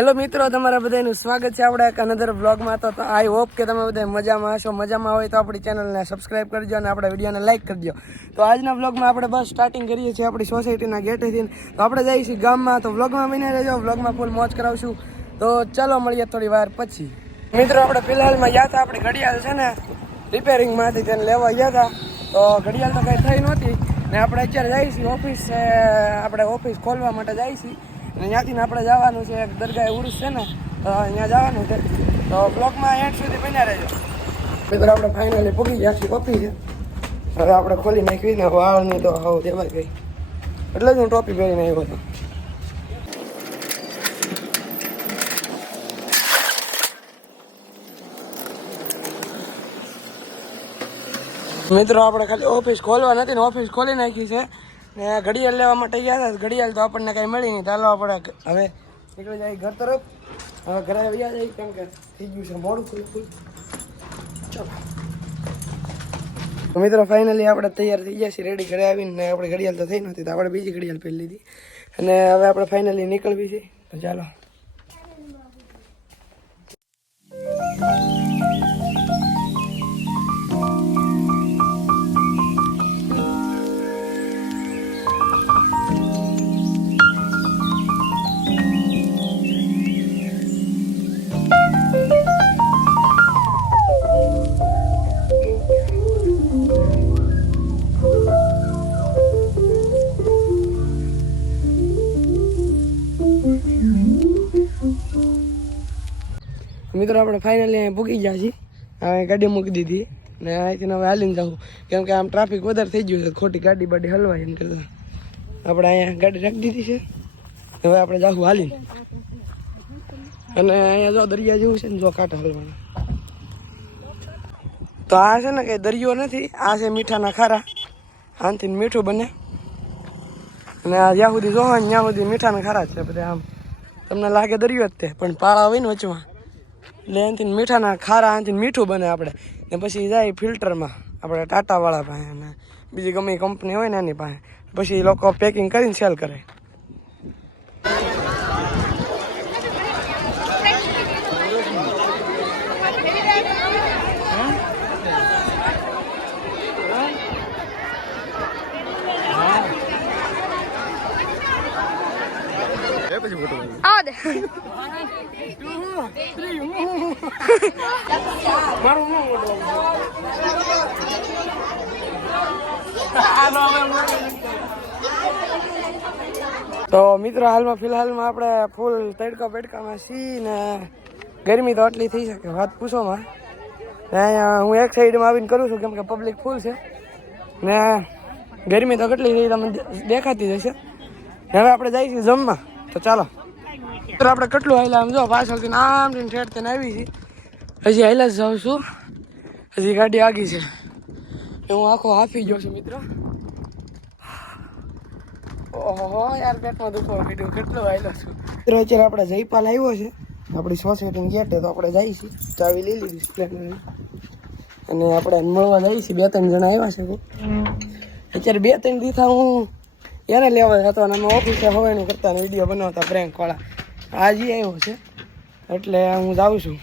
Hello મિત્રો, તમારા બધાનું સ્વાગત છે આપણે એક અનધર બ્લોગમાં તો આઈ હોપ કે તમે બધા મજામાં હશો. મજામાં હોય તો આપણી ચેનલને સબસ્ક્રાઇબ કરજો અને આપણા વિડીયોને લાઇક કરજો. તો આજના બ્લોગમાં આપણે બસ સ્ટાર્ટિંગ કરીએ છીએ આપણી સોસાયટીના ગેટેથી તો આપણે જઈએ છીએ ગામમાં. તો બ્લોગમાં બની રહેજો. બ્લોગમાં ફૂલ મોજ કરાવશું. તો ચાલો મળીએ થોડી વાર પછી. મિત્રો, આપણે ફિલહાલમાં ગયા હતા. આપણી ઘડિયાળ છે ને રિપેરિંગમાંથી તેને લેવા ગયા હતા. તો ઘડિયાળ તો કંઈ થઈ નહોતી. ને આપણે અત્યારે જઈએ છીએ ઓફિસ, આપણે ઓફિસ ખોલવા માટે છીએ અને ત્યાંથી આપણે જવાનું છે, એક દરગાહ ઉર્સ છે ને, તો અહીંયા જવાનું છે. તો બ્લોકમાં એન્ડ સુધી બન્યા રહેજો. મિત્રો, આપણે ફાઇનલી પૂગી ગયા છીએ, કોપી છે. હવે આપણે ખોલી નાખવી ને વાળની તો હવે દેવાઈ ગઈ એટલે જ હું ટોપી પહેરીને આવ્યો હતો. મિત્રો, આપણે ખાલી ઓફિસ ખોલવા નથી ને ઓફિસ ખોલી નાખી છે. ને ઘડિયાળ લેવા માટે ગયા હતા. ઘડિયાળ તો આપણને કાંઈ મળી નહીં. ચાલો આપણે હવે નીકળી જાય ઘર તરફ. હવે ઘરે આવ્યા જાય કેમ કે થઈ ગયું છે મોડું ફૂલ ફૂલ ચાલો. મિત્રો ફાઇનલી આપણે તૈયાર થઈ ગયા છીએ રેડી ઘરે આવીને. આપણે ઘડિયાળ તો થઈ નહોતી, તો આપણે બીજી ઘડિયાળ પહેરી લીધી. અને હવે આપણે ફાઇનલી નીકળવી છે. તો ચાલો. મિત્રો, આપણે ફાઇનલી અહીંયા પૂગી ગયા છીએ. હવે ગાડી મૂકી દીધી ને અહીંથી હવે હાલીને જવું કેમ કે આમ ટ્રાફિક વધારે થઈ ગયું છે, ખોટી ગાડી બાડી હલવાય એમ કરતા. આપણે અહીંયા ગાડી રાખી દીધી છે. હવે આપણે જાવું હાલીને. અને અહીંયા જો દરિયા જેવું છે ને, જો કાંઠા હલવાના. તો આ છે ને કંઈ દરિયો નથી, આ છે મીઠાના ખારા. આનાથી મીઠું બને. અને આ જ્યાં સુધી જોવા ત્યાં સુધી મીઠાના ખારા છે, બધા આમ. તમને લાગે દરિયો જ તે, પણ પાળા હોય ને વચમાં. એટલે એનાથી મીઠાના ખારા આનાથી મીઠું બને આપણે. ને પછી જાય ફિલ્ટરમાં, આપણે ટાટાવાળા પાસે અને બીજી ગમે કંપની હોય ને એની પાસે. પછી એ લોકો પેકિંગ કરીને સેલ કરે. આવા દે. મારું ન તો મિત્રો હાલમાં ફિલહાલમાં આપણે ફૂલ તડકા બેડકામાં સી ને ગરમી તો આટલી થઈ શકે વાત પૂછોમાં ને અહીંયા હું એક સાઈડમાં આવીને કરું છું કેમ કે પબ્લિક ફૂલ છે. ને ગરમી તો કેટલી થઈ તમને દેખાતી જ હશે. હવે આપણે જઈશું જમવા. તો ચાલો. મિત્રો આપણે કેટલું હાલ્યા આમ જો પાછળથી આમ થઈને ઠેઠ આવી છીએ હજી હાલ્યા જ જાઉં છું. હજી ગાડી આગી છે. હું આખો હાફી ગયો છું મિત્ર. ઓહો યાર પેટમાં દુખો કીધું કેટલો હાલ્યો છું. મિત્રો અત્યારે આપણે જયપાલ આવ્યો છે. આપણી સોસાયટીની ગેટે તો આપણે જઈએ છીએ. ચાવી લઈ લીધી સ્પ્લેન્ડરની અને આપણે મળવા જઈએ છીએ. બે ત્રણ જણા આવ્યા છે અત્યારે બે ત્રણ દીથા હું. એને લેવા હતો અને ઓફિસે હવાનું કરતા ને વીડિયો બનાવતા પ્રેન્ક વાળા. આજે આવ્યો છે. એટલે હું જાઉં છું.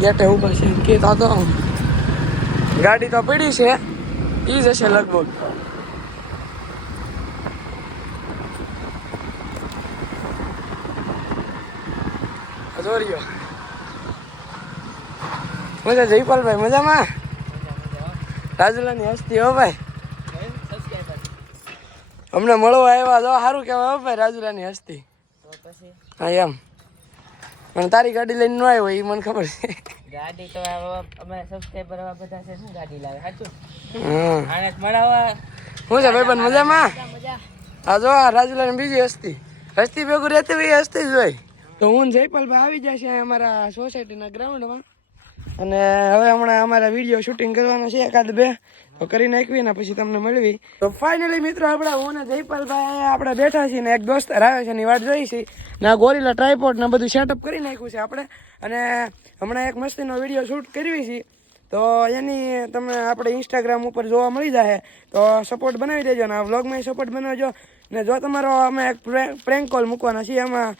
ગેટે ઊભા છે. કે તો ગાડી તો પડી છે. ઈ જ હશે લગભગ જોરિયો મજા જયપાલભાઈ મજામાં? રાજુલાની હસ્તી હો ભાઈ. અમને મળવા આવ્યા જો સારું કહેવાય ભાઈ રાજુલાની હસ્તી. હા એમ. પણ તારી ગાડી લઈને ન આવ્યો એ મને ખબર છે. ગાડી તો અમે સબસ્ક્રાઈબર આવા બધા છે શું ગાડી લાવે? સાચું? હા. આને મળાવવા શું છે ભાઈ પણ મજામાં હા જો આ રાજુલાની બીજી હસ્તી. હસ્તી ભેગું રહેતી હોય હસ્તી જ હોય. તો હું જયપાલભાઈ આવી જશે અમારા સોસાયટીના ગ્રાઉન્ડમાં અને હવે હમણાં અમારા વીડિયો શૂટિંગ કરવાનો છે એકાદ બે. તો કરી નાખવી ને પછી તમને મળવી. તો ફાઇનલી મિત્રો આપણા હું ને જયપાલભાઈ આપણે બેઠા છીએ ને એક દોસ્ત આવે છે એની વાટ જોઈ છે. ને ગોરીલા ટ્રાયપોર્ટ ને બધું સેટઅપ કરી નાખ્યું છે આપણે. અને હમણાં એક મસ્તીનો વીડિયો શૂટ કરવી છે. તો એની તમે આપણે ઇન્સ્ટાગ્રામ ઉપર જોવા મળી જશે તો સપોર્ટ બનાવી દેજો ને આ વ્લોગમાં સપોર્ટ બનાવજો. ને જો તમારો અમે એક પ્રેન્ક કોલ મૂકવાના છીએ, એમાં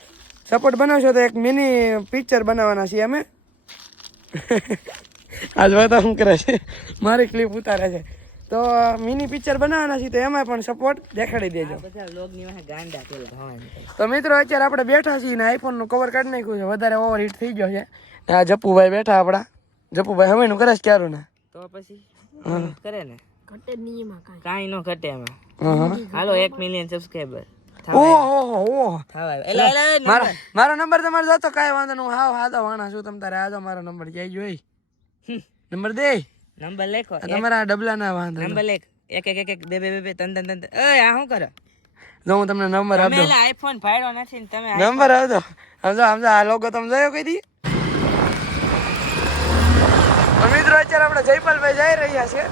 સપોર્ટ બનાવશો તો એક મિની પિક્ચર બનાવવાના છીએ અમે. આજ વાત શું કરે છે? મારી ક્લિપ ઉતારે છે. તો મિની પિક્ચર બનાવવાના છે તો એમાં પણ સપોર્ટ દેખાડી દેજો. બધા લોગની વાહે ગાંડા પેલા ભવાની તો મિત્રો અત્યારે આપણે બેઠા છીએ ને આઈફોનનું કવર કાઢી નાખ્યું છે. વધારે ઓવર હીટ થઈ ગયો છે. આ જપુભાઈ બેઠા આપણા. જપુભાઈ હવેનું કરે છે ક્યારું ને તો પછી કરે ને? કાંઈ. નો ઘટે એમાં. હાલો એક મિલિયન સબસ્ક્રાઈબર મારો નંબર તમારે જતો કાંઈ વાંધો નહીં હું હાવ હાદો વાણા છું તમ તારે આજો મારો નંબર ક્યાંય જોઈ? નંબર દે. નંબર લેખો તમારા ડબલા ના વાંધો નંબર લેખ. એક એક એક બે બે બે ત્રણ ત્રણ ત્રણ એ આ શું કરે? જો હું તમને નંબર તમે દઉં. આઈફોન ફાડ્યો નથી ને તમે નંબર આપજો સમજો સમજો આ લોગો તમે જોયો કઈ દી? મિત્રો અત્યારે આપણે જયપાલભાઈ જઈ રહ્યા છે.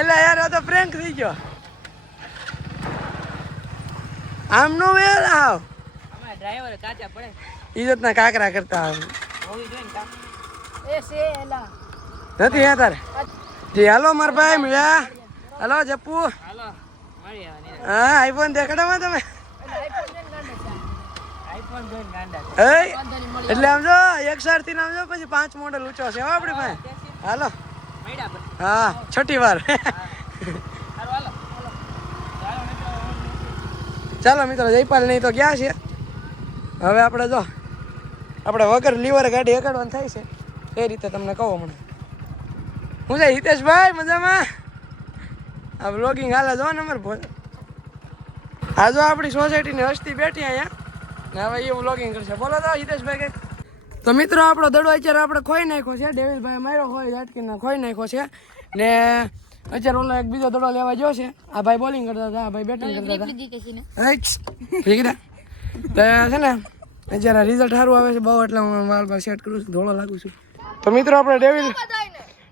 એટલે યાર આ તો પ્રેન્ક થઈ ગયો. આમ નો વેલ આવ. ડ્રાઈવર કાચા પડે. ઇજ્જતના કાકરા કરતા આવે. ને? નથી હે તારે? જી હાલો માર ભાઈ મળ્યા. હાલો જપ્પુ. હા આઈફોન દેખાડામાં તમે? એટલે આમ જો એક સારથી આમ જો પછી પાંચ મોડલ ઊંચો છે. આપણી પાસે. હાલો. હા છઠ્ઠી વાર. ચાલો મિત્રો જયપાલ નહીં તો ગયા છે? હવે આપણે જો આપણે વગર લીવર ગાડી એકડવાનું થાય છે. એ રીતે તમને કહો મને હું છે હિતેશભાઈ મજામાં? આ બ્લોગિંગ હાલે જો નંબર ફોન આ જો આપણી સોસાયટીની હસ્તી બેઠી અહીંયા. ને હવે એ બ્લોગિંગ કરશે. બોલો તો હિતેશભાઈ કંઈક. તો મિત્રો આપણો દડો અત્યારે આપણે ખોઈ નાખ્યો છે. ડેવિલભાઈ માર્યો ખોઈ ઝાટકીને ખોઈ નાખ્યો છે. ને અત્યારે ઓલો એક બીજો દડો લેવા ગયો છે. આ ભાઈ બોલિંગ કરતા હતા આ ભાઈ બેટિંગ કરતા હતા. રાઈટ. તો છે ને અત્યારે રિઝલ્ટ સારું આવે છે બહુ એટલે હું માલ પર સેટ કરું છું ધોળો લાગુ છું. તો મિત્રો આપણે ડેવિલ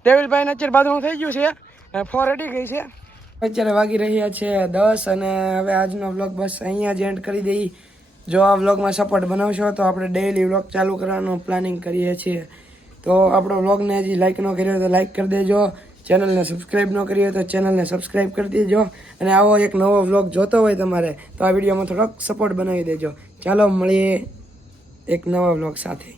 ડેવિલભાઈને અત્યારે બાંધણું થઈ ગયું છે. ફોર રેડી ગઈ છે. અત્યારે વાગી રહ્યા છે દસ અને હવે આજનો બ્લોગ બસ અહીંયા જ એન્ડ કરી દઈ જો આ વ્લોગમાં સપોર્ટ બનાવશો તો આપણે ડેઇલી વ્લોગ ચાલુ કરવાનું પ્લાનિંગ કરીએ છીએ. તો આપણો વ્લોગને હજી લાઇક ન કર્યો તો લાઇક કરી દેજો. ચેનલને સબસ્ક્રાઈબ ન કરી હોય તો ચેનલને સબસ્ક્રાઈબ કરી દેજો. અને આવો એક નવો વ્લોગ જોતો હોય તમારે તો આ વિડીયોમાં થોડોક સપોર્ટ બનાવી દેજો. ચાલો મળીએ એક નવા વ્લોગ સાથે.